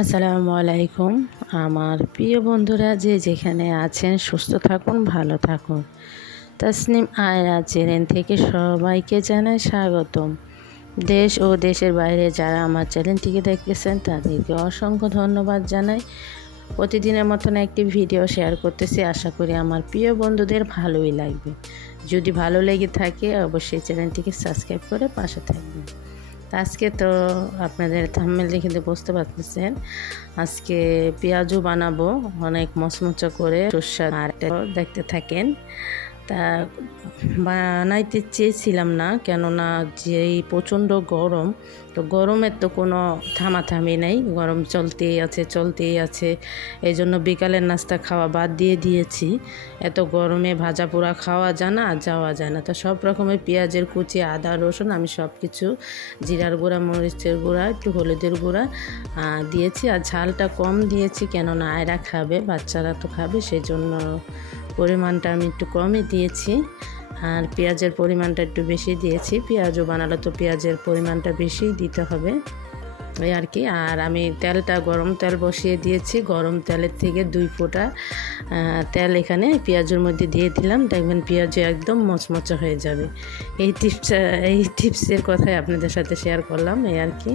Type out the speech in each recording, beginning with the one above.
আসসালামু আলাইকুম। আমার প্রিয় বন্ধুরা যে যেখানে আছেন সুস্থ থাকুন, ভালো থাকুন। তাসনিম আয়রা চ্যানেল থেকে সবাইকে জানাই স্বাগতম। দেশ ও দেশের বাইরে যারা আমার চ্যানেলটিকে দেখতেছেন তাদেরকে অসংখ্য ধন্যবাদ জানাই। প্রতিদিনের মতন একটি ভিডিও শেয়ার করতেছি, আশা করি আমার প্রিয় বন্ধুদের ভালোই লাগবে। যদি ভালো লেগে থাকে অবশ্যই চ্যানেলটিকে সাবস্ক্রাইব করে পাশে থাকবেন। আজকে তো আপনাদের থাম্বনেল দেখে বুঝতে পারতেছেন, আজকে পেঁয়াজু বানাবো অনেক মচমচা করে সরষে আর দেখতে থাকেন। তা বানাইতে চেয়েছিলাম না, কেননা যেই প্রচণ্ড গরম, তো গরমের তো কোনো থামাথামি নেই, গরম চলতেই আছে। এই জন্য বিকালের নাস্তা খাওয়া বাদ দিয়েছি। এত গরমে ভাজা পোড়া খাওয়া যায় না, যাওয়া যায় না। তো সব রকমের পেঁয়াজের কুচি, আদা রসুন আমি সব কিছু, জিরার গুঁড়া, মরিচের গুঁড়া, একটু হলুদের গুঁড়া দিয়েছি। আর ঝালটা কম দিয়েছি, কেননা আয়রা খাবে, বাচ্চারা তো খাবে, সেই জন্য পরিমাণটা আমি একটু কমই দিয়েছি। আর পেঁয়াজের পরিমাণটা একটু বেশি দিয়েছি। পেঁয়াজও বানালে তো পেঁয়াজের পরিমাণটা বেশি দিতে হবে, ওই আর কি। আর আমি তেলটা গরম তেল বসিয়ে দিয়েছি। গরম তেলের থেকে 2 ফোঁটা তেল এখানে পেঁয়াজের মধ্যে দিয়ে দিলাম। দেখবেন পেঁয়াজ একদম মচমচা হয়ে যাবে। এই টিপসের কথাই আপনাদের সাথে শেয়ার করলাম, এই আর কি।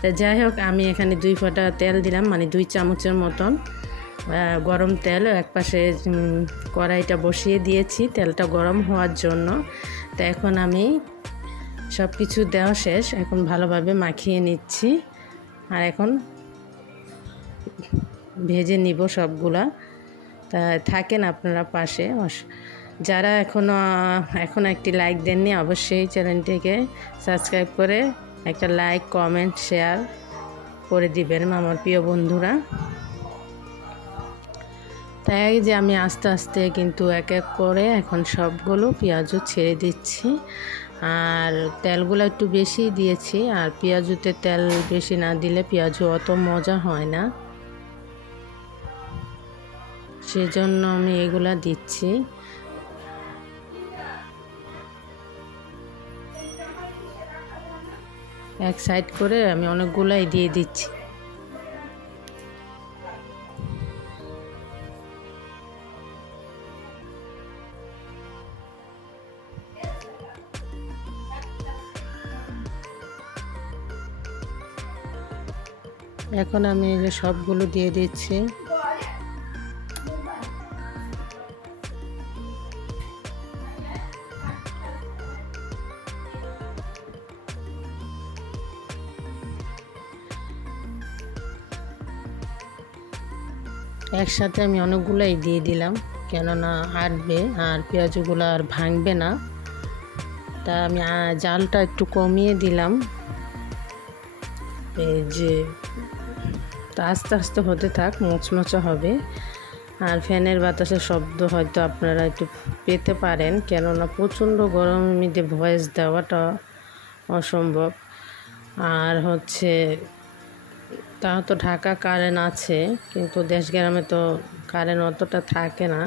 তা যাই হোক, আমি এখানে 2 ফোঁটা তেল দিলাম, মানে 2 চামচের মতন গরম তেল। একপাশে কড়াইটা বসিয়ে দিয়েছি তেলটা গরম হওয়ার জন্য। তো এখন আমি সব কিছু দেওয়া শেষ, এখন ভালোভাবে মাখিয়ে নিচ্ছি। আর এখন ভেজে নিব সবগুলা। তা থাকেন আপনারা পাশে। যারা এখন একটি লাইক দেননি, অবশ্যই চ্যানেলটিকে সাবস্ক্রাইব করে একটা লাইক, কমেন্ট, শেয়ার করে দিবেন আমার প্রিয় বন্ধুরা। তাই যে আমি আস্তে আস্তে কিন্তু এক এক করে এখন সবগুলো পেঁয়াজও ছেড়ে দিচ্ছি। আর তেলগুলো একটু বেশি দিয়েছি, আর পেঁয়াজুতে তেল বেশি না দিলে পেঁয়াজু অত মজা হয় না, সেজন্য আমি এগুলা দিচ্ছি। এক সাইড করে আমি অনেকগুলাই দিয়ে দিচ্ছি। এখন আমি সবগুলো দিয়ে দিচ্ছি। একসাথে আমি অনেকগুলাই দিয়ে দিলাম, কেননা আটবে আর পেঁয়াজগুলো আর ভাঙবে না। তা আমি জালটা একটু কমিয়ে দিলাম। এই যে আস্তে আস্তে হতে থাক, মচমচা হবে। আর ফ্যানের বাতাসের শব্দ হয়তো আপনারা একটু পেতে পারেন, কেননা প্রচণ্ড গরমের মধ্যে ভয়েস দেওয়াটা অসম্ভব। আর তা তো ঢাকা কারেন্ট আছে, কিন্তু দেশ গ্রামে তো কারেন্ট অতটা থাকে না,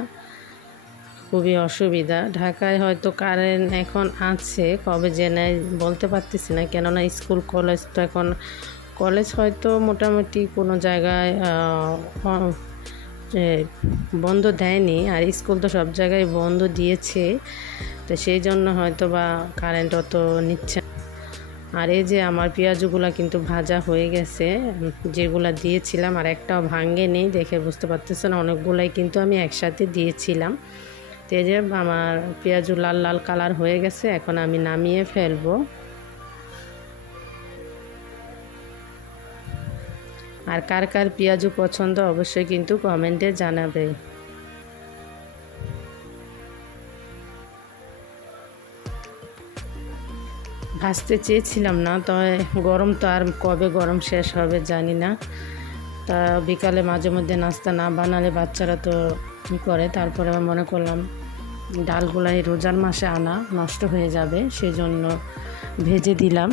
খুবই অসুবিধা। ঢাকায় হয়তো কারেন্ট এখন আছে, কবে যে নেয় বলতে পারতেছি না, কেননা স্কুল কলেজ তো এখন, কলেজ হয়তো মোটামুটি কোনো জায়গায় বন্ধ দেয়নি, আর স্কুল তো সব জায়গায় বন্ধ দিয়েছে, তো সেই জন্য হয়তো বা কারেন্ট অত নিচ্ছে। আর এই যে আমার পেঁয়াজগুলো কিন্তু ভাজা হয়ে গেছে, যেগুলা দিয়েছিলাম, আর একটাও ভাঙেনি, দেখে বুঝতে পারতেছেন অনেকগুলাই কিন্তু আমি একসাথে দিয়েছিলাম। তো এই যে আমার পেঁয়াজু লাল লাল কালার হয়ে গেছে, এখন আমি নামিয়ে ফেলবো। আর কার কার পেঁয়াজু পছন্দ অবশ্যই কিন্তু কমেন্টে জানাবে। ভাজতে চেয়েছিলাম না, তবে গরম তো আর কবে গরম শেষ হবে জানি না। তা বিকালে মাঝে মধ্যে নাস্তা না বানালে বাচ্চারা তো কী করে, তারপরে আমি মনে করলাম ডালগুলাই রোজার মাসে আনা নষ্ট হয়ে যাবে, সেজন্য ভেজে দিলাম।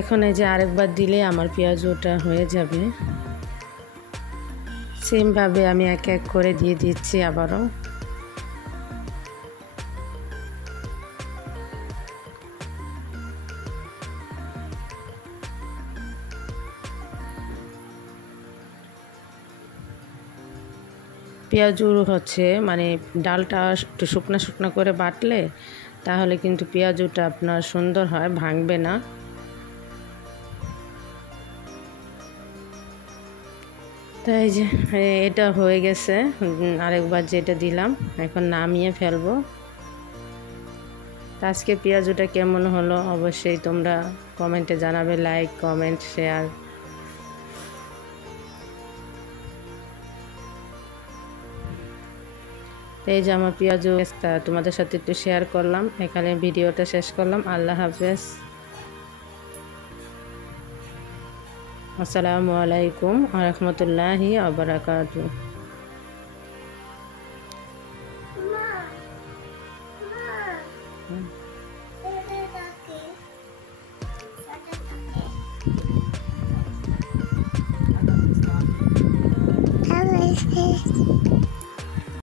এখন এই যে আরেকবার দিলে আমার পেঁয়াজুটা হয়ে যাবে। সেমভাবে আমি এক এক করে দিয়ে দিচ্ছি আবারও। পেঁয়াজুর হচ্ছে মানে ডালটা একটু শুকনা শুকনা করে বাটলে তাহলে কিন্তু পেঁয়াজুটা আপনার সুন্দর হয়, ভাঙবে না। তো এই যে এটা হয়ে গেছে, আরেকবার যেটা দিলাম এখন নামিয়ে ফেলবো। আজকে পেঁয়াজুটা কেমন হলো অবশ্যই তোমরা কমেন্টে জানাবে, লাইক কমেন্ট শেয়ার। এই যে আমার পেঁয়াজু তোমাদের সাথে একটু শেয়ার করলাম, এখানে ভিডিওটা শেষ করলাম। আল্লাহ হাফেজ, আসসালামু আলাইকুম ওয়া রাহমাতুল্লাহি ওয়া বারাকাতুহু। How is this?